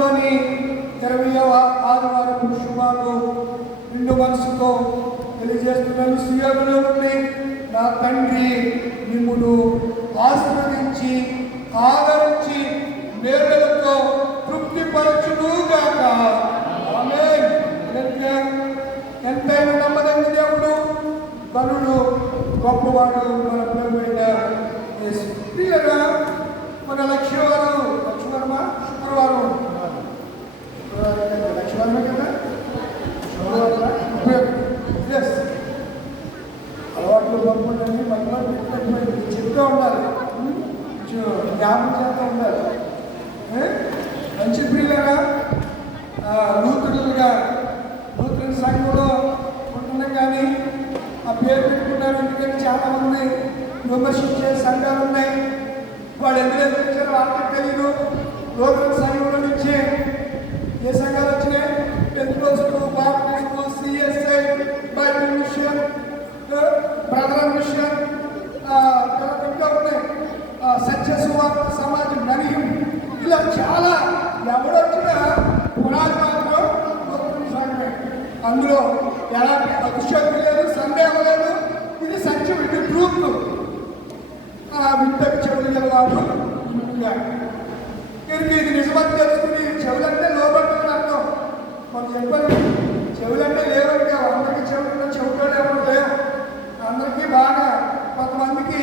సంవత్సరంలోని 20వ ఆదివారం శుభాలు నిండు మనసుతో తెలియజేస్తున్నాను. సియోనులో నుండి నా తండ్రి మిమ్మును ఆశీర్వదించి ఆదరించి మేలులతో తృప్తిపరచునుగాక. ఆమేన్. ఎంతైనా నమ్మదగిన దేవుడు, కనుడు, గొప్పవాడు మన ప్రభువైన యేసు. మన లక్ష్యవారం శుక్రవారం లక్ష్యవారమే కదా, అలవాట్లు గొప్పని మధ్యలో చెప్తూ ఉండాలి, జ్ఞాపకం చేస్తూ ఉండాలి. మంచి ప్రియులుగా నూతన సంఘంలో ఉంటున్నాం, కానీ ఆ పేరు పెట్టుకున్నారు. ఎందుకంటే చాలామంది విమర్శించే సంఘాలు ఉన్నాయి. వాడు ఎందుకు ఎదుర్కొచ్చారో వాళ్ళకి తెలియదు. నూతన సంఘంలో నుంచే ఏ సంఘాలు వచ్చినాయి? Pentecost, Baptist, CSI, Bible mission, brother mission, ఇంకా ఉన్నాయి, సత్య సువార్త సమాజం, నలిహం, ఇలా చాలా. ఎవడొచ్చినా పునాది మాత్రం నూతన సంఘమే. అందులో ఎలాంటి అతిశక్తి లేదు, సందేహం లేదు. ఇది సత్యం, ఇది ట్రూత్. వింటకు చెవులు గలవాడు తిరిగి ఇది నిజమని తెలుసుకుని, చెవులంటే లోబడుతుంది అర్థం. మనం చెప్పండి, చెవులంటే లేవంటే అందరికీ చెవులు చెవులు ఎవరు లేవు. అందరికీ బాగా, కొంతమందికి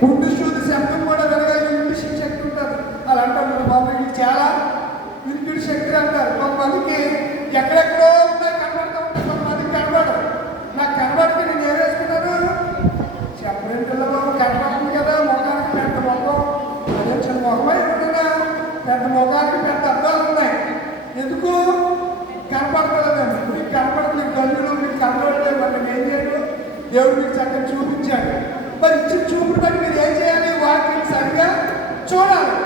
గుండు శూది శబ్దం కూడా వినగలిగే వినిపించే శక్తి ఉంటుంది. అలా అంటారు బాబు, ఇది చాలా వినిపిడి శక్తి అంటారు. కొంతమందికి ఎక్కడెక్కడో ఉన్నాయి, కనబడుతూ ఉంటాయి. కొంతమందికి కనబడవు. నాకు కనబడితే నేను ఏం వేసుకున్నాను చెప్పలేని పిల్లబాబు, కనబడుతుంది కదా, ముఖానికి పెద్ద ముఖం, అదే చిన్న ముఖమే ఉంటుందా, పెద్ద ముఖానికి పెద్ద అర్థాలు ఉన్నాయి. ఎందుకు కనపడలేదండి? మీకు కనపడుతుంది, గల్లులో మీకు కనబడలేదు. మరి ఏం చేయడం? దేవుడు మీకు చక్కగా చూపించాడు. మరి ఇచ్చిన చూపుడు బట్టి మీరు ఏం చేయాలి? వాక్యాన్ని సరిగా చూడాలి.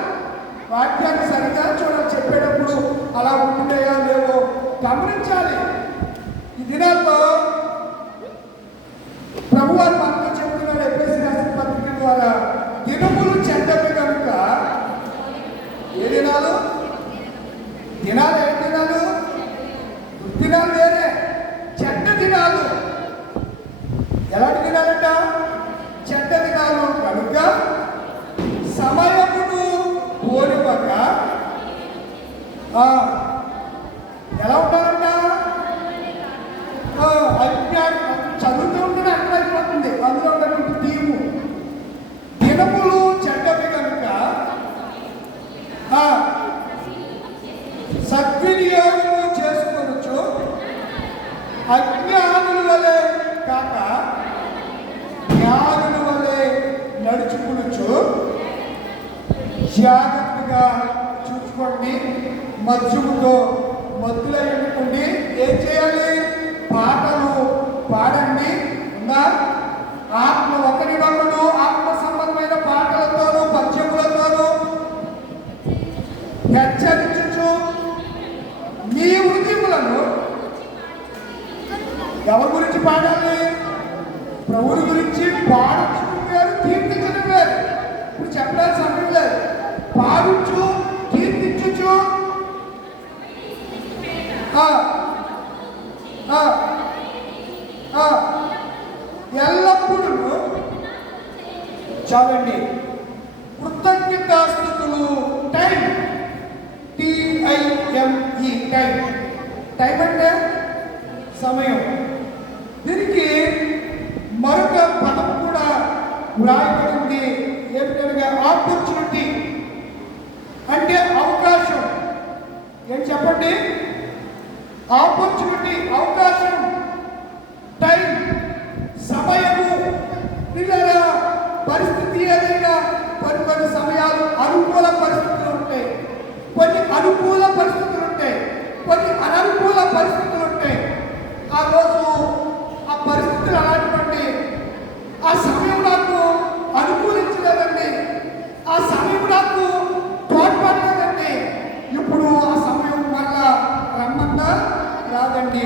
వాక్యాన్ని సరిగా చూడాలి. చెప్పేటప్పుడు అలా ఉంటున్నాయో లేవో గమనించాలి. ఈ దినాల్లో ప్రభువారు మనతో చెప్తున్నాడు ఎఫెసీ రాసిన పత్రిక ద్వారా, దినములు చెడ్డవి కనుక. ఏ దినాలు? దినాలు ఏ దినాలు? దినాలు వేరే, చెడ్డ దినాలు. ఎలాంటి దినాలంట? చెడ్డ దినాలు కనుక సమయమును కోరివక ఎలా ఉండాలంట? అజ్ఞానం చదువుతూ ఉంటేనే అక్కడ అయిపోతుంది. అందులో ఉన్నటువంటి టీము దినములు చెడ్డవి కనుక సద్వినియోగము చేసుకోవచ్చు, అజ్ఞానుల వలె కాక జ్ఞానుల వలె నడుచుకునుచు జాగ్రత్తగా చూసుకోండి. మద్యముతో మత్తులై ఉండుకోండి. ఏం చేయాలి? పాటలు పాడండి. ఆత్మ ఒకరినొకడు ఆత్మ సంబంధమైన పాటలతోనూ పద్యములతోనూ హెచ్చరించుచు మీ హృదయములను. ఎవరి గురించి పాడాలి? ప్రభువుని గురించి పాడించడం వేరు, కీర్తించడం వేరు. ఇప్పుడు చెప్పడానికి సమయం లేదు. పాడించు, కీర్తించుచు ఎల్లప్పుడూ చాలండి కృతజ్ఞతాస్తుతులు. Time, TIME, time. టైం అంటే సమయం. దీనికి మరొక పదం కూడా వ్రాయబడింది. ఏమిటనగా ఆపర్చునిటీ, అంటే అవకాశం. ఏం చెప్పండి? ఆపర్చునిటీ, అవకాశం, టైం, సమయము. పిల్లల పరిస్థితి ఏదైనా కొన్ని సమయాలు అనుకూల పరిస్థితులు ఉంటాయి, కొన్ని అనుకూల పరిస్థితులు ఉంటాయి, కొన్ని అననుకూల పరిస్థితులు ఉంటాయి. ఆ రోజు ఆ పరిస్థితులు అలాంటి ఆ సమయం నాకు అనుకూలించలేదండి, ఆ సమయం నాకు తోడ్పడలేదండి. ఇప్పుడు ఆ సమయం మళ్ళా రమ్మన్నా రాదండి.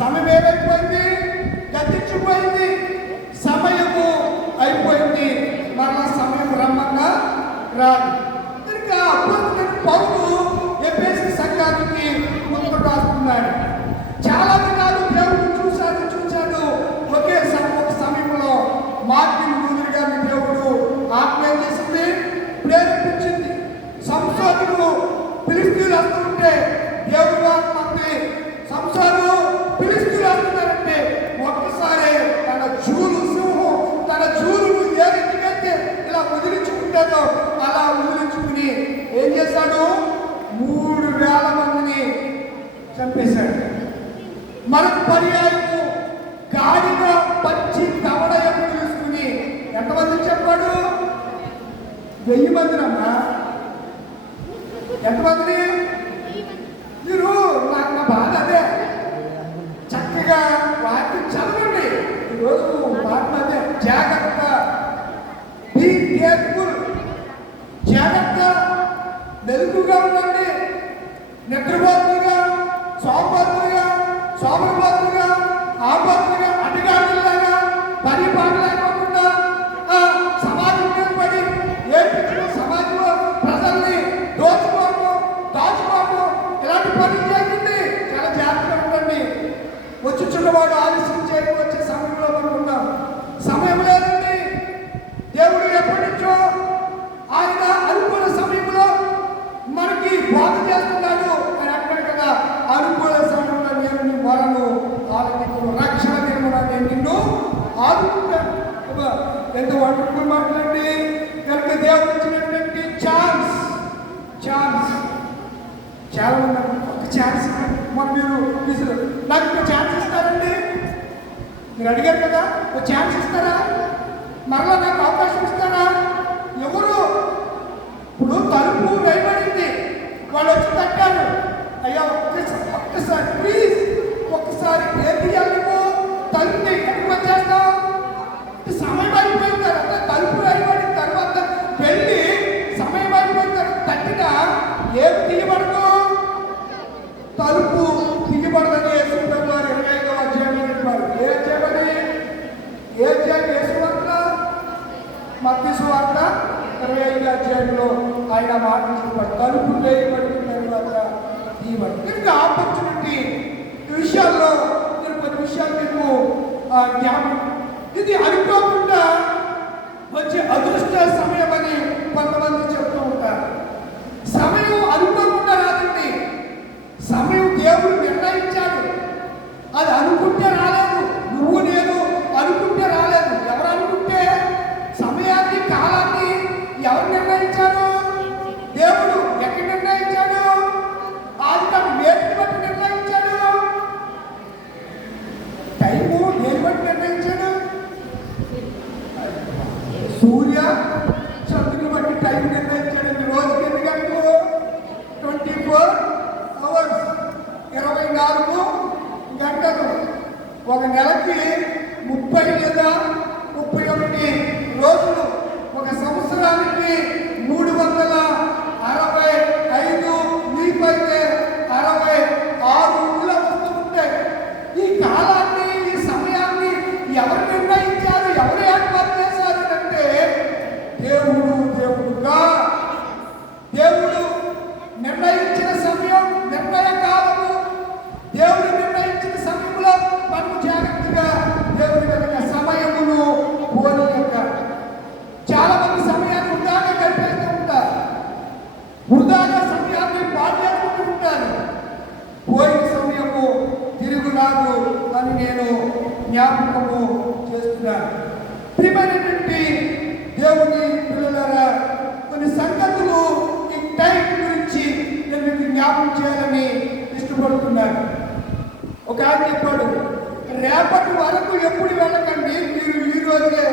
సమయం ఏమైపోయింది? గతించిపోయింది. సమయము అయిపోయింది. మళ్ళా సమయం రమ్మన్నా రాదు. ఇంకా అప్పుడు పౌరులు ఎఫెసీ సంఘాన్ని ఫిలిస్తీన్లు వస్తూ ఉంటే దేవుడు వాక్మంది సంసారం ఫిలిస్తీన్లు వస్తున్నారంటే ఒక్కసారి తన చూలు సింహం తన చూలును ఏ రీతికైతే ఇలా వదిలించుకుంటాడో అలా వదిలించుకుని ఏం చేశాడు? 3,000 మందిని చంపేశాడు. మరొక పర్యాయము గాడిద పచ్చి కవడయం తీసుకుని ఎంతమందిని చెప్పాడు? 1000 మందినమ్మా. ఎంతమందిని? మీరు నాకు నా బాధ అదే. చక్కగా వాక్యం చదవండి. ఈరోజు వాక్యం అదే. జాగ్రత్త, బీ కేర్ఫుల్, జాగ్రత్త, మెలుగుగా ఉండండి. నిద్రపోతులుగా, సోమరపోతులుగా, ఆపత్తులుగా, అడ్డగాడులాగా పని పాట లేకుండా సమాజం మీద పడి ఏడ్పించిన సమాజంలో ప్రజల్ని దాచుకోవడం ఇలాంటి పనులు చేయండి. చాలా జాగ్రత్తగా ఉండండి. వచ్చుచున్నవాడు ఆలస్యం చేయడం వచ్చే సమయంలో మనం ఉన్నాం. సమయం లేదండి. దేవుడు ఎప్పటి నుంచో ఆయన అనుకూల సమయంలో మనకి బోధ చేస్తున్నాడు అని అంటాడు కదా. అనుకూల సమయంలో నేను నీ మొరను ఆలకించను, రక్షణ దినమున నేను నిన్ను ఆదుకుంటాను. ఎంత వండర్ఫుల్ మాట్లాడి కనుక దేవుడు ఇచ్చినటువంటి ఛాన్స్ చాలా ఉన్నారు. ఒక ఛాన్స్ మరి మీరు నాకు ఒక ఛాన్స్ ఇస్తారండి? మీరు అడిగారు కదా, ఒక ఛాన్స్ ఇస్తారా? మరలా నాకు అవకాశం ఇస్తారా? ఎవరు? ఇప్పుడు తలుపు వేయబడింది, వాళ్ళు వచ్చి తట్టారు. అయ్యా ఒక్కసారి ప్లీజ్, ఒక్కసారి ఏం తీయాలి? తలుపుని ఎక్కడ వచ్చేస్తావు? సమయం అయిపోయిన తర్వాత తలుపు వేయబడిన తర్వాత వెళ్ళి సమయం అయిపోయిన తర్వాత తట్టినా ఏం తీయబడదు? తలుపు తీయబడదని యేసుప్రభు వారు 25వ అధ్యాయంలో చెప్పారు. ఏ అధ్యాయమని? ఏ అధ్యాయం? యేసువార్త, మత్తయి సువార్త 25వ అధ్యాయంలో ఆయన మాటలు చెప్పాడు. తలుపు వేయబడిన తర్వాత తీయబడి. ఇంకా ఆపర్చునిటీ ఈ విషయాల్లో నేను కొన్ని విషయాలు మీకు జ్ఞాపకం. ఇది అనుకోకుండా వచ్చే అదృష్ట సమయం అని కొంతమంది చెప్తూ ఉంటారు. సమయం అనుకోకుండా రాదండి. సమయం దేవుడు నిర్ణయించాడు. అది అనుకుంటే రాలేదు. నువ్వు నేను అనుకుంటే రాలేదు. ఎవరు అనుకుంటే? సమయాన్ని కాలాన్ని ఎవరు నిర్ణయించారు? దేవుడు. ఎక్కడ నిర్ణయించాడు? అది తన వేటిని బట్టి నిర్ణయించాడు. టైము దేని బట్టి నిర్ణయించాడు? సూర్య చంద్రుని బట్టి టైం నిర్ణయించాడు. రోజుకి ఎన్ని గంటలు? 24 అవర్స్, 24 గంటలు. ఒక నెలకి 30 లేదా 31 రోజులు. ఒక సంవత్సరానికి 365 మీపైతే 66 ఇలా వస్తూ ఉంటాయి. ఈ కాలాన్ని, ఈ సమయాన్ని ఎవరు నిర్ణయించారు? ఎవరు ఏర్పాటు చేశారు అంటే దేవుడుగా. దేవుడు నిర్ణయించిన సమయం, నిర్ణయ కాలము. దేవుడు నిర్ణయించిన సమయంలో మనం జాగ్రత్తగా దేవుడి కనుక సమయమును పోనీయక. చాలా మంది సమయాన్ని వృధాగా గడిపేస్తూ ఉంటారు. వృధాగా సమయాన్ని పాడు చేసుకుంటూ ఉంటారు. పోయిన సమయము తిరుగు రాదు అని నేను జ్ఞాపకము చేస్తున్నాను. ప్రియమైనటువంటి దేవుని పిల్లలారా, కొన్ని సంగతులు ఈ టైం గురించి నేను మీకు జ్ఞాపకం చేయాలని ఇష్టపడుతున్నాను. ఒక ఆయన చెప్పాడు, రేపటి వరకు ఎప్పుడు వెళ్ళకండి, మీరు ఈ రోజే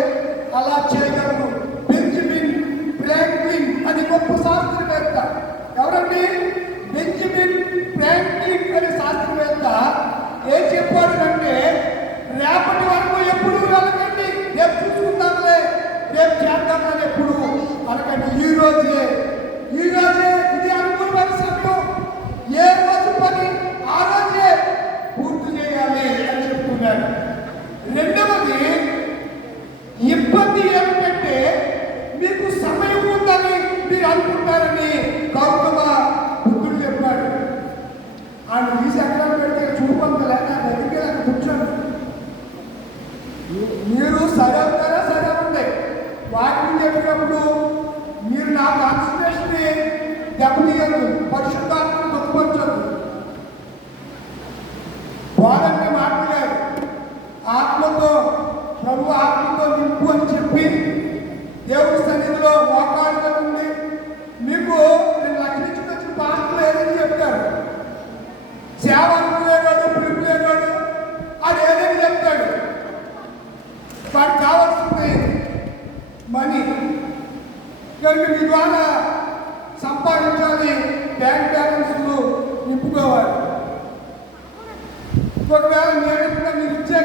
అలా చేయగలరు. బెంజమిన్ ఫ్రాంక్లిన్ అని గొప్ప శాస్త్రవేత్త. ఎవరండి? బెంజమిన్ ఫ్రాంక్లిన్ అనే శాస్త్రవేత్త ఏం చెప్పాడు అంటే, రేపటి వరకు ఎప్పుడు వెళ్ళకండి, రేపు చూసుకుందాంలే, రేపు చేద్దామని ఎప్పుడు అనకండి. ఈ రోజే ఇది అనుకున్న సమయం. ఏ రోజు పని ఆ రోజే పూర్తి చేయాలి అని చెప్తున్నాడు. రెండవది ఇబ్బంది ఏమిటంటే సేవ అనుకునేవాడు, పిలుపు లేనివాడు అది ఏదేమి చెప్తాడు. వాడికి కావాల్సింది మనీ. కనుక మీ ద్వారా సంపాదించాలి, బ్యాంక్ బ్యాలెన్స్లు నింపుకోవాలి. ఒకవేళ మీరు ఇచ్చే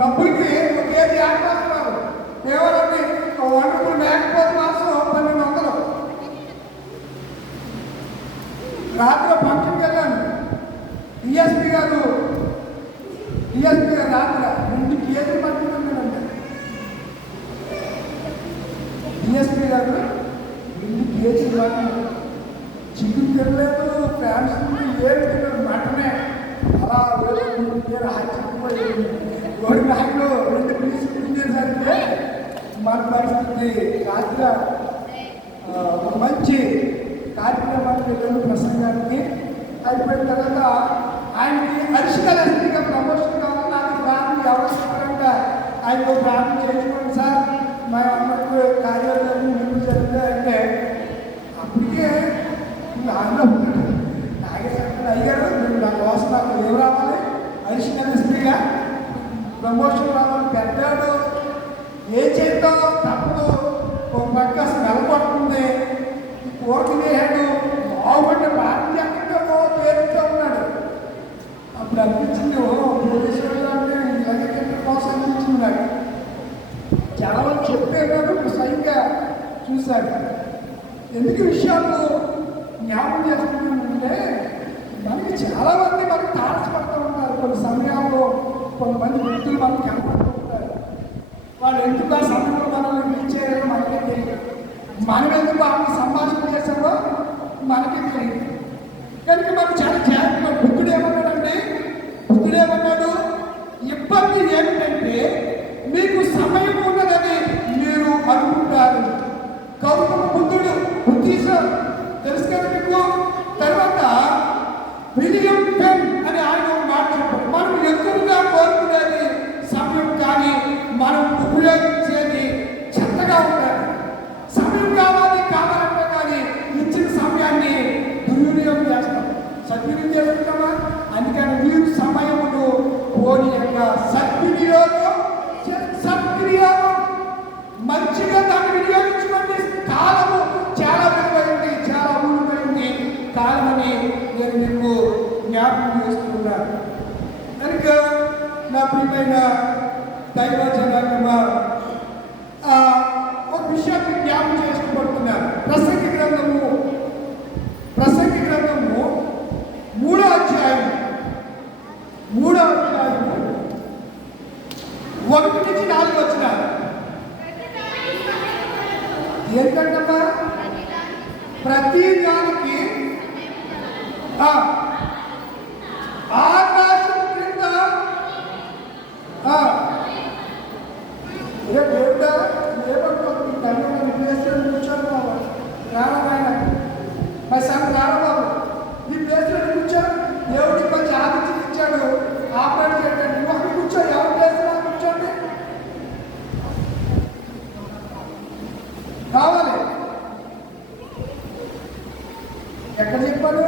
డబ్బులకి ఒక కేజీ ఆటేస్తున్నారు, కేవలం వండర్ఫుల్ మేకపోతే మాసం 1200. రాత్రి ఫంక్షన్కి వెళ్ళాను, డిఎస్పీ గారు రాత్రి 2 కేజీలు పట్టుకుంటున్నానండి. డిఎస్పీ గారు 2 కేజీలు చికెన్ తినలేదు, ఫ్రాన్స్ ఏమి తిన్నారు, మటనే అలా వేసుకుంటే ఆశ్చర్యపోయింది. ఒకటి నాయకులు 2 పీసులు తినేసరికి మన పరిస్థితి. రాత్రి ఒక మంచి కార్యక్రమానికి వెళ్ళాను, ప్రసంగానికి. అయిపోయిన తర్వాత ఆయనకి అడిషనల్ ఎస్పీగా ప్రమోషన్ కావాలి, నాకు ప్రార్థన ఎవరిస్తారంటే ఆయనకు ప్రార్థన చేసుకోండి సార్, మా అమ్మకు కార్యాలయం ముందు జరిగితే అంటే అప్పటికే అయ్యారు. నా కోసం నాకు ఏం రావాలి, అడిషనల్ ఎస్పీగా ప్రమోషన్ రావాలి. పెద్దాడు ఏ చేద్దాం తప్పదు, ఒక పక్క స్మెల్ పడుతుంది, కోర్టు చేశాడు, బాగుంటే పార్టీ ఎక్కడో పేరుతో ఉన్నాడు. అప్పుడు అనిపించింది, పోలీసు వాళ్ళు అంటే ఇలాగే కోసం అనిపించింది నాకు. చాలా మంది చెప్పేవాడు, స్వయంగా చూశాడు. ఎందుకు విషయాలు జ్ఞాపకం చేస్తున్నానంటే, మనకి చాలామంది మనకు తారసపడుతూ ఉంటారు. కొన్ని సమయాల్లో కొంతమంది వ్యక్తులు మనకు కనపడుతూ ఉంటారు. వాళ్ళు ఎందుకు ఆ సమయంలో మనల్ని రీచ్ చేయాలో మనకే తెలియదు, మనం ఎందుకు ఆమె సంభాషణ చేశారో మనకి తెలియదు. కనుక మనం చాలా జాగ్రత్తగా బుద్ధుడు ఏమన్నాడు, ఇబ్బంది ఏమిటంటే మీకు సమయం ఉన్నదని మీరు అనుకుంటారు. గౌతమ బుద్ధుడు బుద్ధిజం తెలుసు కదా మీకు. తర్వాత విలియం పెన్ అని ఆయన ఒక మాట చెప్పారు, మనం ఎక్కువగా కోరుకునేది సమయం, కానీ మనం ఉపయోగించేది చెత్తగా ఉండాలి. సమయం కావాలంటే కానీ ఇచ్చిన సమయాన్ని దుర్వినియోగం చేస్తాం, సద్వినియోగం చేసుకుంటామా? అందుకని మీరు సమయమును పోనీ యొక్క సద్వినియోగం మంచిగా దాన్ని వినియోగించుకోండి. కాలము చాలా విలువైంది, చాలా అమూల్యమైంది కాలమని నేను మీకు జ్ఞాపకం చేస్తున్నాను. కనుక నా ప్రియమైన దైవ జనాంగమా, ఒక విషయాన్ని జ్ఞాపకం చేసుకోబడుతున్నారు. ప్రసంగి గ్రంథము 3వ అధ్యాయం 1 నుంచి 4 వచనాలు. ఏంటంటమ్మా? ప్రతి దానికి ఆకాశం క్రింద దేవుడా ఏమనుకోండి, కన్ను ప్లేస్లో కూర్చొని బాబు రావడాయన మా సన్ రావబాబు ఈ ప్లేస్లో కూర్చో, దేవుడికి మంచి ఆదిత్యం ఇచ్చాడు, ఆపరేట్ చేయడానికి నువ్వు అక్కడ కూర్చో, ఎవరి ప్లేస్లో కూర్చోండి కావాలి. ఎక్కడ చెప్పాను?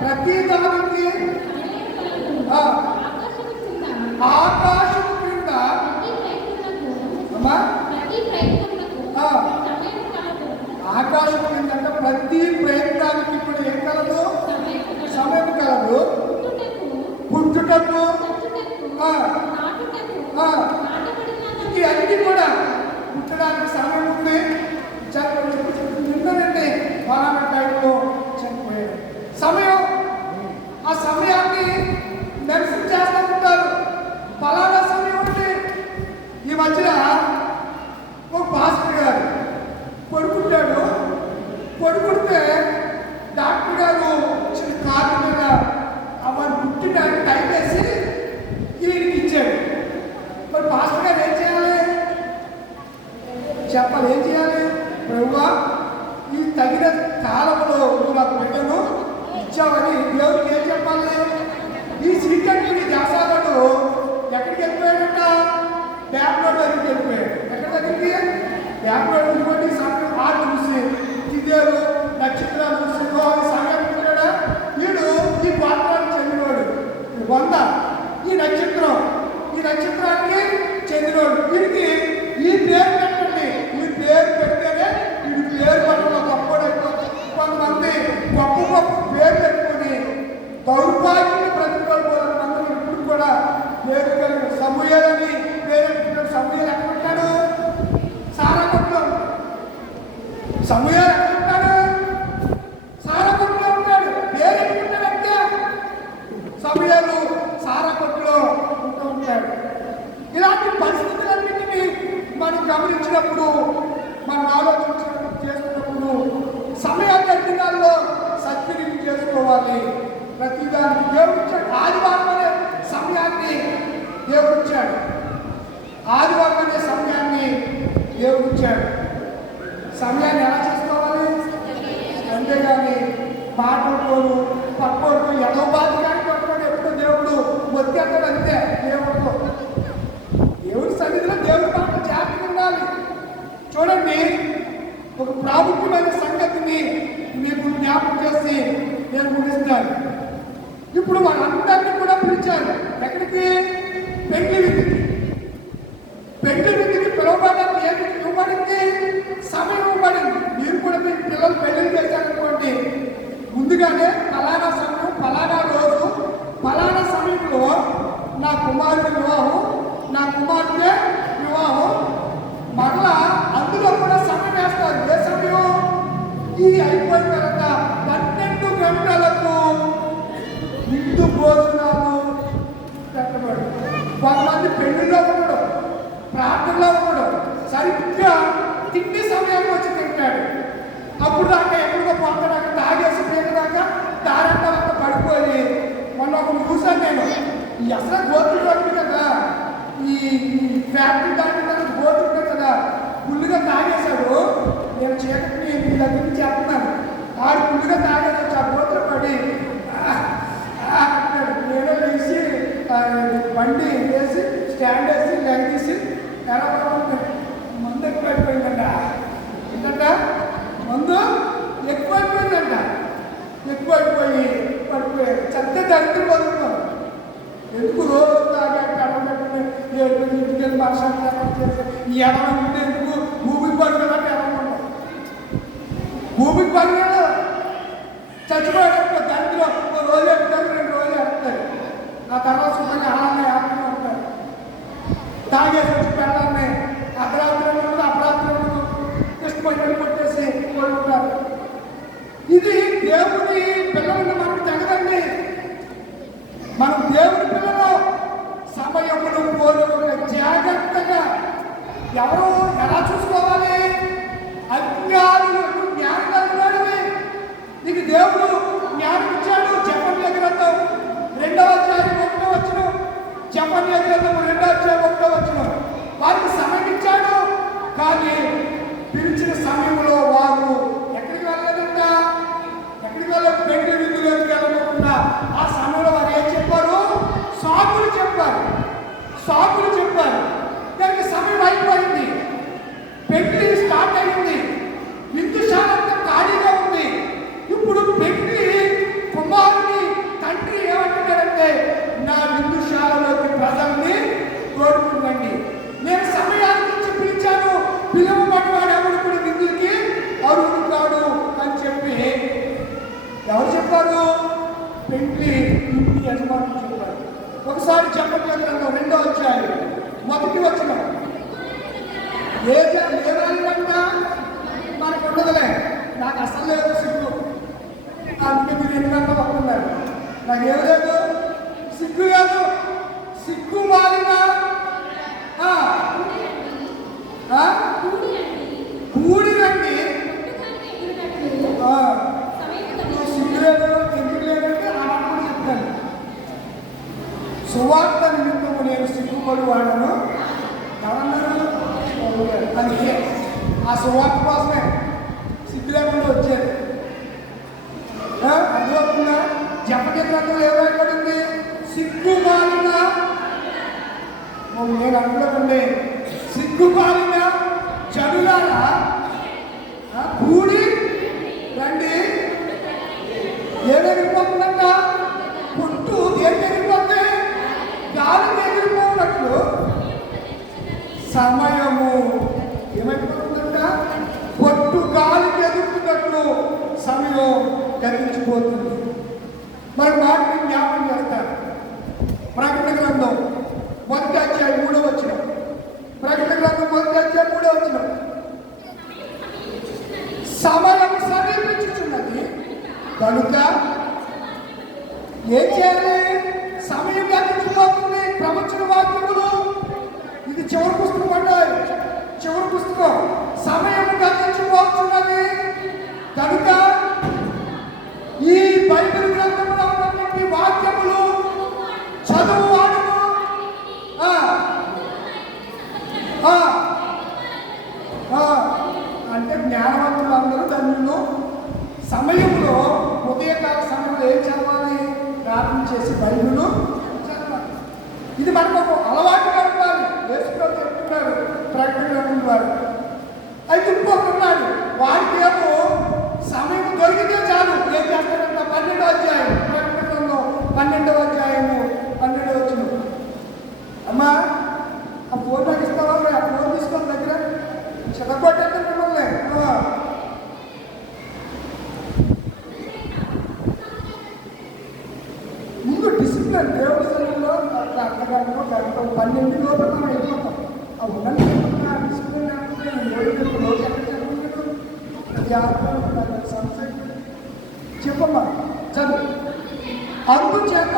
ప్రతి దానికి ఆకాశం క్రింద ఆకాశం క్రింద అంటే ప్రతి ప్రయత్నానికి ఇప్పుడు ఏం కలదు? సమయం కలదు. పుట్టుటకు అన్ని కూడా పుట్టడానికి సమయం ఉంది. నిన్ననండి ఫలానా టైంలో చనిపోయారు. సమయం, ఆ సమయాన్ని మెన్షన్ చేస్తూ ఉంటారు. ఫలానా సమయం అంటే ఈ మధ్యన ఒక పాస్టర్ గారు పడుకుంటాడు. పడుకుంటే డాక్టర్ గారు చిన్న కార్డు మీద వాడు పుట్టిన టైం వేసి ఈయనకి ఇచ్చాడు. మరి పాస్టర్ గారు ఏం చేయాలి? చెప్పాలి. ఏం చేయాలి? ప్రభువా, ఈ తగిన కాలంలో నువ్వు నాకు బిడ్డను ఇచ్చావని దేవుడికి ఏం చెప్పాలి? ఈ శ్రీకంఠుడి దేశాలను ఎక్కడికి వెళ్ళిపోయాడంట? బ్యాక్లోడ్ దగ్గరికి వెళ్ళిపోయాడు. ఎక్కడి దగ్గరికి? బ్యాక్లోడ్ వెళ్ళిపోయి సమయం చూసి ఇదేరు నక్షత్రాలు చూసి సంగతి చేసుకోవాలి. ప్రతిదానికి దేవుడిచ్చాడు. ఆదివారం అనే సమయాన్ని దేవుడిచ్చాడు. ఆదివారం అనే సమయాన్ని దేవుడిచ్చాడు. సమయాన్ని ఎలా చేసుకోవాలి? అంతేగాని మాటలతోను పట్టుకోవడం ఎదో బాధ కానీ పట్టుకోవడం ఎప్పుడు దేవుడు వచ్చేస్తాడు అంతే. దేవుడితో దేవుడి సన్నిధిలో దేవుడి పట్ల జాగ్రత్త ఉండాలి. చూడండి, ఒక ప్రాముఖ్యమైన సంగతిని మీకు జ్ఞాపకం చేసి నేను ముగిస్తాను. ఇప్పుడు వాళ్ళందరినీ కూడా పిలిచారు. ఎక్కడికి? పెళ్లి విందుకి. పెళ్లి విందుకి పిలవడానికి ఏమి ఇవ్వబడింది? సమయం ఇవ్వబడింది. మీరు కూడా మీ పిల్లలు పెళ్లి చేశారనుకోండి, ముందుగానే ఫలానా సమయం, ఫలానా రోజు, ఫలానా సమయంలో నా కుమారుడి వివాహం, నా కుమార్తె వివాహం, మరలా అందులో కూడా సమయం వేస్తారు. ఏ సమయం? ఇది అయిపోయిన తర్వాత 12 గంటలకు విందు భోజనాలు పెట్టబడు. కొంతమంది పెళ్లిలో ఉండడం, ప్రార్థనలో ఉండడం, సరిగ్గా తిండి సమయానికి వచ్చి తింటాడు. అప్పుడు దాకా ఎక్కడికో పోతాడు, అక్కడ తాగేసి దాకా దారంతా పడిపోయి మొన్న ఒకటి చూసాను నేను. ఈ అసలు గోతులు పడుతుంది కదా, ఈ ఫ్యాక్టరీ దాటి గోతులు ఉంటాయి కదా, ఫుల్గా తాగేశాడు. నేను చీకటిని మీ దగ్గర నుంచి చెప్తున్నాను. ఆడు ఫుల్గా తాగేసి ఆ గోతులు పడి అంటాడు. నేనే వేసి బండి వేసి స్టాండ్ వేసి లైన్ తీసి ఎలా మందు ఎక్కువైపోయిందంట. ఏంటంట? మందు ఎక్కువైపోయిందంట. ఎక్కువైపోయి పడిపోయాడు. చెత్త దరిద్రం వదులుతాం. ఎందుకు రోజు తాగా కడం పెట్టుకుని ఇంటికి వర్షాలు చేసి ఈ ఎడం ఉంటే ఎందుకు భూమికి పడిపోయినట్టు ఎడం ఉంటాం. భూమికి పడినాడు చచ్చిపోయాడు. దాంట్లో రోజు ఎత్తుతారు, 2 రోజులు ఎత్తారు. ఆ తర్వాత శుభ్రంగా ఆనందంగా హ్యాపీగా ఉంటారు. తాగేసి వచ్చి పెళ్ళాన్ని అర్ధరాత్రి అపరాత్రి ఇష్టపడి కొట్టేసి ఉంటారు. ఇది దేవుడి పిల్లలని మనకు తగదండి. మనం దేవుడి పిల్లలు సమయమును కోరుకునే జాగ్రత్తగా ఎవరు ఎలా చూసుకోవాలి? అజ్ఞానులు జ్ఞానమే. నీకు దేవుడు జ్ఞానం ఇచ్చాడు. జపన్య గ్రంథం 2వ అధ్యాయం 1వ వచనం, జపన్య గ్రంథం 2వ అధ్యాయం 1వ వచనం. వారికి సమయం ఇచ్చాడు, కానీ పిలిచిన సమయంలో వారు ఎక్కడికి వెళ్ళలేదంట. ఎక్కడికి వెళ్ళదు? పెళ్లి విందులోకి వెళ్ళకుండా ఆ సమయంలో వారు ఏం చెప్పారు? సాకులు చెప్పారు. సాకులు చెప్పారు. దానికి సమయం అయిపోయింది. పెళ్లి స్టార్ట్ అయింది. విందుశాల అంతా ఖాళీగా ఉంది. ఇప్పుడు పెళ్లి కుమారుని తండ్రి ఏమంటున్నాడంటే, నా విందుశాలలోకి ప్రజల్ని తోడుకుండండి. నేను సమయానికి ఇచ్చి పిలిచాను, పిలువబడివాడు ఎవరు కూడా విందుకి అరుడు కాడు అని చెప్పి ఎవరు చెప్పారు? పెళ్లి ఇంటి యజమానులు చెప్పారు. ఒకసారి చెప్పట్ల గ్రంథం 2వ అధ్యాయం 1వ వచనం. ఏదంట మనకు ఉండదులే, నాకు అసలు లేదు సిగ్గు. అందుకే మీరు 2 గంటలు వస్తున్నారు. నాకు ఏం లేదు, సిగ్గు లేదు. సిగ్గు మారిన కూడి రండి. సిగ్గు లేదు, ఎందుకు లేదంటే అన్నప్పుడు చెప్తాను. సువార్త నిమిత్తము నేను సిగ్గుపడి వాడను ఎవరన్నారు? అందుకే ఆ సువార్త కోసమే సిగ్గు లేకుండా వచ్చేది. అర్థమవుతుందా? జపన్య గ్రంథంలో ఏమైపడింది? సిగ్గు మాలిన. నేను అనుకోకండి, సిగ్గు మాలిన జనులారా కూడి రండి. ఏమెగిరిపోతుందంట? పుట్టు దేనికి ఎగిరిపోతే గాలికి ఎగిరిపోయినట్లు సమయము ఏమైపోతుందంట? పొట్టు గాలికి ఎదుగుతున్నట్లు సమయం గతించిపోతుంది. మరి వాటిని జ్ఞాపకం చేస్తారు. ప్రకటన గ్రంథం 1వ అధ్యాయం 3వ వచనం. ప్రకటన గ్రంథం 1వ అధ్యాయం 3వ వచనం. సమయం సమీపించుచున్నది కనుక ఏం చేయాలి? సమయం గతించిపోతుంది. ప్రవచన వాక్యములు ఇది చివరి పుస్తకం అన్నారు. చివరి పుస్తకం. సమయం గతించిపోతున్నది కనుక ఈ బైబిల్ సమయంలో ఉదయకాల సమయంలో ఏం చదవాలి? ప్రార్థన చేసి బైబిల్ చదవాలి. ఇది మనకు ఒక అలవాటుగా ఉండాలి. యేసుప్రభు చెప్తున్నారు ప్రకటన గ్రంథం ద్వారా. అయితే ఇంకొకరున్నాడు, వాడికి ఏమో సమయం దొరికితే చాలు ఏం చేస్తాడంట? 12వ అధ్యాయం ప్రకటన గ్రంథం 12వ అధ్యాయము 12వ వచనం. అమ్మా ఆ ఫోన్ నాకు ఇస్తావా? ఆ ఫోన్ తీసుకోండి దగ్గర చిన్నకొట్టేస్తే మిమ్మల్ని. ముందు డిసిప్లిన్ దేవుడి సన్నిధిలో అట్లా అర్థగంటలో 12 లోపల మనం వెళ్ళిపోతాం. ఆ ఉండాలి డిసిప్లిన్ లేకపోతే లోటు ఎక్కడ చదువుతున్నాడు? అది ఆత్మ సమస్య. చెప్పమ్మా చదువు. అందుచేత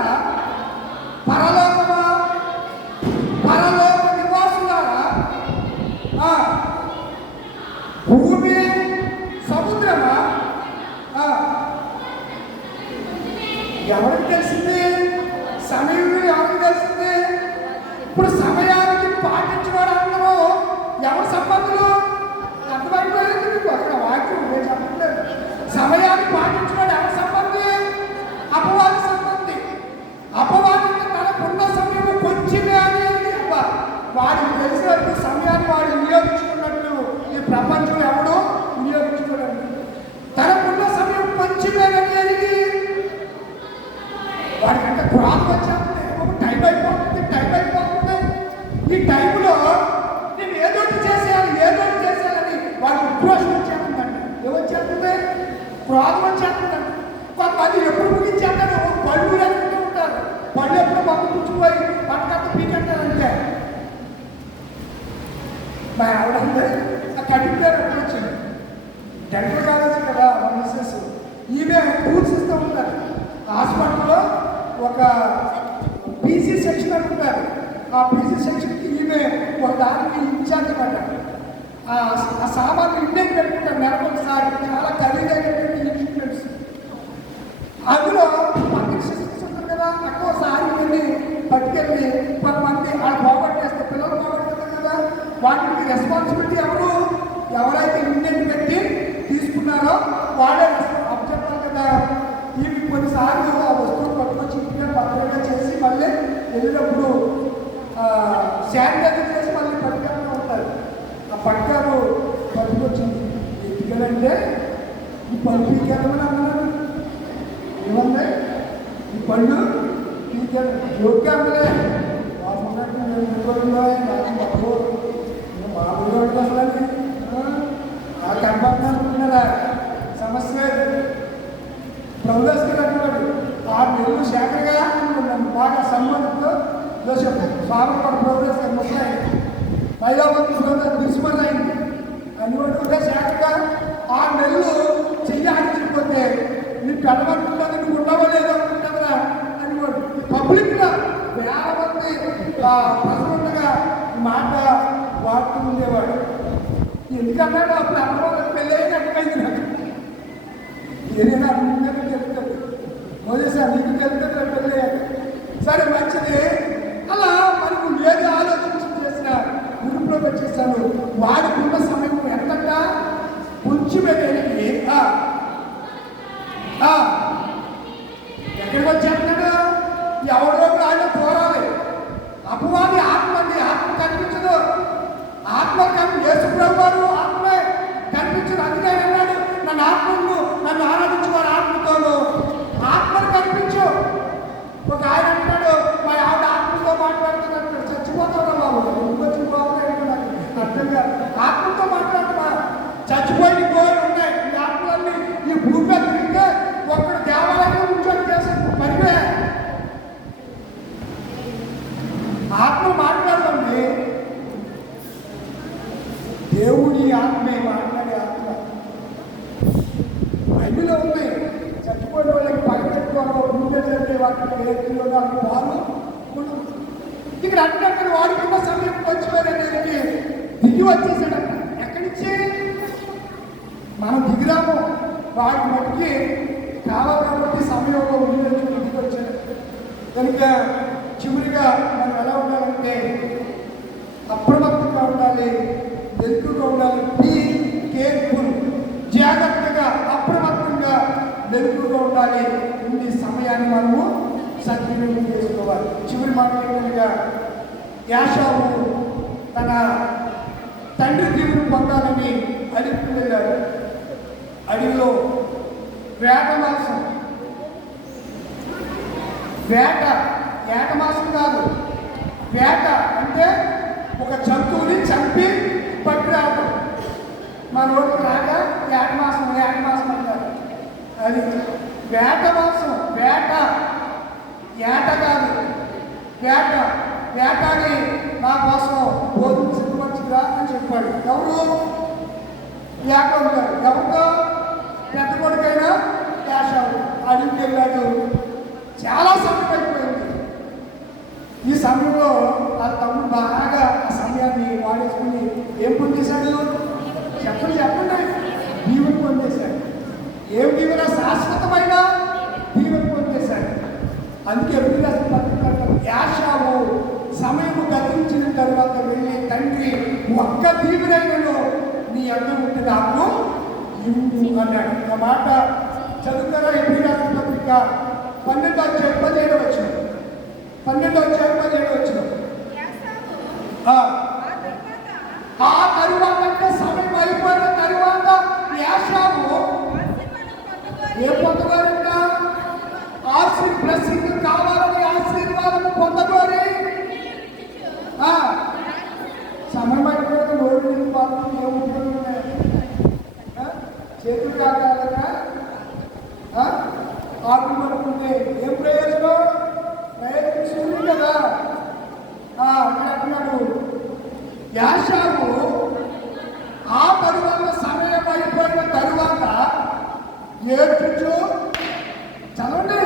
పరలోకమా, పరలోక నివాసులారా, భూమి సముద్రమా, ఎవరికి తెలిసింది? సమయం ఎవరికి తెలిసింది? ఇప్పుడు సమయానికి పాటించేవాడు అందరూ ఎవరు సంబంధులు? అర్థమైపోయింది మీకు? అక్కడ వాక్యం నేను చెప్పట్లేదు. సమయాన్ని పాటించేవాడు ఎవరు సంబంధి? అపవాది సంబంధి. అపవాదికి తనకున్న సమయం కొంచెమే అనేది వాడికి తెలిసినట్టు సమయాన్ని వాడు వినియోగించుకున్నట్టు ఈ ప్రపంచంలో ఎవడో వినియోగించుకోవడం. తనకున్న సమయం కొంచెమే అనేది వాడికంటే క్రాప్ వచ్చేస్తుంది. టైం అయిపోతుంది. ఈ టైంలో నేను ఏదోటి చేసేయాలని వాడికి ఉద్రోషం వచ్చేస్తుందండి. ఏమొచ్చేస్తుంది? క్రాప్ వచ్చేస్తుందండి. కొంతమంది ఎప్పుడు ముగించేస్తారు? పళ్ళు వేసుకుంటూ ఉంటారు. పళ్ళు ఎప్పుడు పక్క పుచ్చిపోయి పక్కన పీకెట్టారంటే మా ఆవిడంటే ఆ కట్టిపోయారు. ఎప్పుడు వచ్చింది డెంటల్ కాలేజ్ కదా మా మిస్సెస్. ఈమె టూల్స్ ఇస్తూ ఉంటారు. హాస్పిటల్లో ఒక పీసీ సెక్షన్ అని ఉంటారు. ఆ పీసీ సెక్షన్కి ఈమె ఒక దానికి ఇన్ఛార్జ్ పడ్డారు. ఆ సామాన్లు ఇండియన్ పెట్టుకుంటారు నెలకొకసారి. చాలా ఖరీదైనటువంటి ఇన్స్ట్రుమెంట్స్. అందులో పక్కన సిస్టమ్స్ ఉంటారు కదా, ఎక్కువసారి వెళ్ళి పట్టుకెళ్ళి కొంతమంది వాళ్ళు పోగొట్టేస్తే పిల్లలు పోగొట్టుకుంటారు కదా, వాటికి రెస్పాన్సిబిలిటీ ఎవరైతే ఇండియన్ పెట్టి తీసుకున్నారో వాళ్ళే అప్పచెప్పాలి కదా. ఇవి కొన్నిసార్లు ఆ వస్తువులు పట్టుకొచ్చి ఇంటిగా భద్రంగా చేసి మళ్ళీ వెళ్ళినప్పుడు శానిటైజర్ చేసి మళ్ళీ పట్టుకెళ్తూ ఉంటారు. ఆ పట్టాలు పట్టుకొచ్చింది ఎందుకంటే ఈ పళ్ళు పీకెళ్ళమని అన్నాను. ఏమన్నా ఈ పళ్ళు పీకెళ్ళ జోక్గా అమ్మలే బాగున్నట్టు నేను ఇంకోలో నాకు తప్పు మామూలు అసలు ఆ కంపార్ట్మెంట్ అనుకుంటున్నారా? సమస్య ప్రభుదాస్కి అంటున్నాడు 6 నెలలు శాఖగా బాగా సంబంధంతో జోసెఫ్ స్వామివాడు ప్రభుదాస్ ముసలాయి మైదాపతి ప్రభుదాస్ బిస్మల్ అయింది అనివాడు శాఖగా 6 నెలలు చెయ్యాల్సిపోతే నీ పెడమంటున్నది నువ్వు ఉండవో లేదో అనుకుంటావరా అనివాడు. పబ్లిక్గా వేల మంది ప్రజలుండగా మాట వాడుతూ ఉండేవాడు. ఎందుకన్నాడు? అప్పుడు అమ్మవాళ్ళకి పెళ్ళి అయిన అర్థమైంది నాకు. ఏదైనా అన్నీ తెలుస్తుంది. మోసేసా నీకు తెలుస్తుంది పెళ్ళి అయ్యాక. సరే మంచిది. అలా మనకు ఏది ఆలోచించి చేసిన గురుపులో వచ్చేసాను. వాడుకున్న సమయం ఎంతట కొంచెమే దేనికి ఎక్కడికి వచ్చేస్తున్నాడు? ఎవరో ఆయన పోరాలి. అపవాది ఆత్మ కనిపించదు. ఆత్మ యేసుప్రభు వారు ఆత్మే కనిపించదు. అందుకే అన్నాడు నన్ను ఆరాధించుకోవాలి ఆత్మతోను. ఆత్మను కనిపించు. ఒక ఆయన అంటాడు మా ఆవిడ ఆత్మతో మాట్లాడుతున్నట్టు చచ్చిపోతాడు బాబు. ఇంకొచ్చిన బాబు అర్థం కాదు. ఆత్మతో మాట్లాడుతున్నా చచ్చిపోయిన గోళ్ళు ఉన్నాయి. ఈ ఆత్మలన్నీ ఈ భూమి మీద తిరిగితే ఒక్కడు దేవాలయంలో ఉద్యోగం చేసే పరివే ఆత్మ మాట్లాడండి. దేవుడి ఆత్మే మాట్లాడే ఆత్మ బైబిల్లో ఉంది. చచ్చిపోయిన వాళ్ళకి పగచెట్టుకోవడం భూమి జరిగే వాటికి ఏదో పాలు ఇక్కడ అక్కడ వాడుకున్న సమయం పంచిపోయినకి దిగి వచ్చేసాడు. ఎక్కడి నుంచి మనం దిగిరాము. వాడి మట్టికి కావాలి కాబట్టి సమయంలో ఉండి దిగి వచ్చాడు. కనుక చివరిగా మనం ఎలా ఉండాలంటే అప్రమత్తంగా ఉండాలి, వెలుగుగా ఉండాలి. Be careful. జాగ్రత్తగా అప్రమత్తంగా మెరుగుగా ఉండాలి. ఈ సమయాన్ని మనము సద్వినియోగం చేసుకోవాలి. చివరి మాటలుగా యాషావు తన తండ్రి దీవుని పొందాలని అడవికి వెళ్ళాడు. అడవిలో వేట మాంసం, ఏట మాంసం కాదు, వేట అంటే ఒక జంతువుని చంపి పట్టి రావడం. మన రోడ్డు రాగా ఏట మాంసం అంటారు. అది వేట మాంసం, ఏట కాదు, వేటాడి నా కోసం భోజనం సిద్ధపరచుగా అని చెప్పాడు. ఎవరు? యాకోబు గారు. ఎవరితో? పెద్ద కొడుకైనా యాషావు అడవికి వెళ్ళాడు. చాలా సమయం అయిపోయింది. ఈ సమయంలో ఆ తమ్ముడు బాగా ఆ సమయాన్ని వాడేసుకుని ఏం పొందేశాడు? చెప్పండి. దీవెన పొందేశాడు. ఏం దీవెన? శాశ్వతమైన దీవెన పొందేశాడు. అందుకే యాషావు సమయము గతించిన తర్వాత వెళ్ళి తండ్రి ఒక్క దీవెనైనను నీ అందరూ ఉంటే నాకు ఇవ్వు అన్నాడు. ఆ మాట చదువుతారా? ఎప్పుడు రాసిన పత్రిక 12:17 వచ్చిన 12:17 వచ్చిన ఆ తరువాత అంటే సమయం అయిపోయిన తరువాత యాషావు ఏం పొందగోరంట? బ్లెస్సింగ్ కావాలని ఆశీర్వాదం పొందగోరి సమయం అయిపోయిన నోరు పాత్రలు ఏం ఉపయోగం? చేతులు కాగాలన్నా ఆకులు పడుకుంటే ఏం ప్రయోజనం చూడండి కదా. అంటున్నాడు యాషావు ఆ తరువాత సమయం అయిపోయిన తరువాత ఏడ్చుచు చదవండి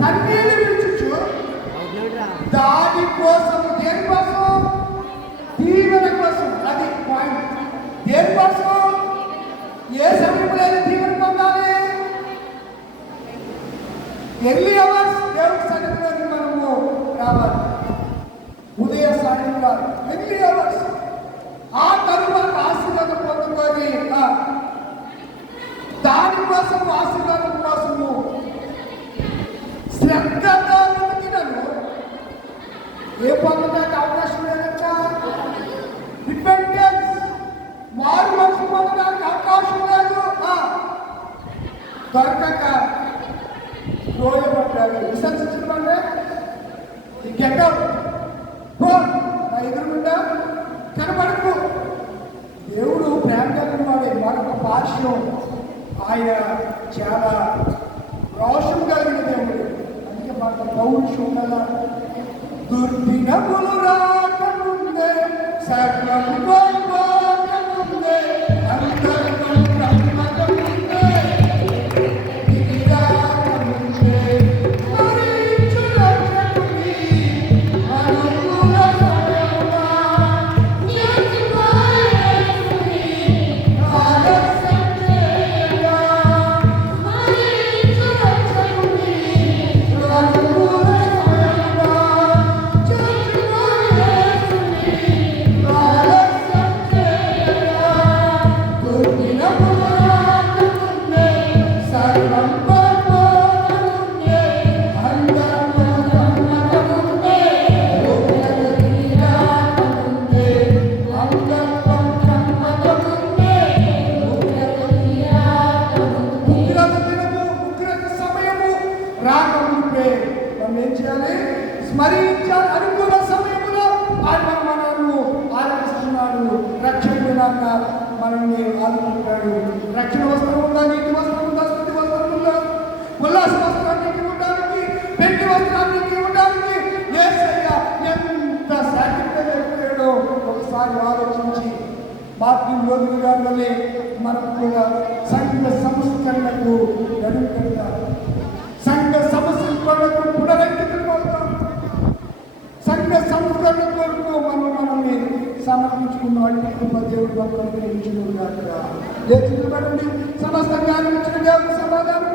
కన్నీళ్ళు విడుచుచు దాని కోసం, దేనికోసం? దీవెన కోసం. అది పాయింట్. దేనికోసం? ఏ సమయంలో దీవెన పొందాలి? ఎర్లీ అవర్స్ దేవుడి సన్నిధిలోకి మనము రావాలి. ఉదయ సాయం కాదు, ఎర్లీ అవర్స్. ఆ తరువాత ఆశీర్వాదం పొందుకొని దానికోసం, ఆశీర్వాదం కోసము శ్రద్ధగా వెతికినను ఏ పొందడానికి అవకాశం లేదంట. రిపెంటెన్స్, మారు మనసు పొందడానికి అవకాశం లేదు. దొరకక రోయబడ్డాడు. విసర్జించడం గెటౌట్, నా ఎదురుగుండా కనబడకు. దేవుడు ప్రేమ కలిగిన వాడే. మరొక పార్శ్వం ఆయన చాలా రోషం కలిగిన దేవుడు. అందుకే మనకు పౌరుషం కదా. దుర్దినములు రాకముందే సకలం కోల్పోకముందే అంతరంగం కమ్మకముందే దిగిరాకముందే మరించు రక్షకుని అనుకూల సమయమా చేతువాయసుని ఆలస్యం చేయగా మరించు రక్షకుని అనుకూల సమయమా స్మరించాలి. అనుకున్న సమయంలో ఆయన మనల్ని ఆరాధిస్తున్నాడు. రక్షణ మనల్ని ఆదుకుంటాడు. రక్షణ వస్త్రం ఉందా? నీటి వస్త్రం ఉందా? స్థుతి వస్త్రం ఉందా? ఉల్లాస వస్త్రానికి ఉండడానికి, పెళ్లి వస్త్రానికి ఉండడానికి యేసయ్య ఎంత సాక్రిఫైస్ అయిపోయాడో ఒకసారి ఆలోచించి మార్టిన్ లూథర్ గారి వల్లే మనం కూడా సంఘ సంస్కరణకు నడుము కడతారు. సంఘ సంస్కరణకు పునరంకితం అవుతాం. సంఘ సంస్కరణ కొరకు మనల్ని సమర్పించుకున్న దేవుడు లేచించబడండి. సమస్త జ్ఞానం ఇచ్చిన దేవుడు సమాధానం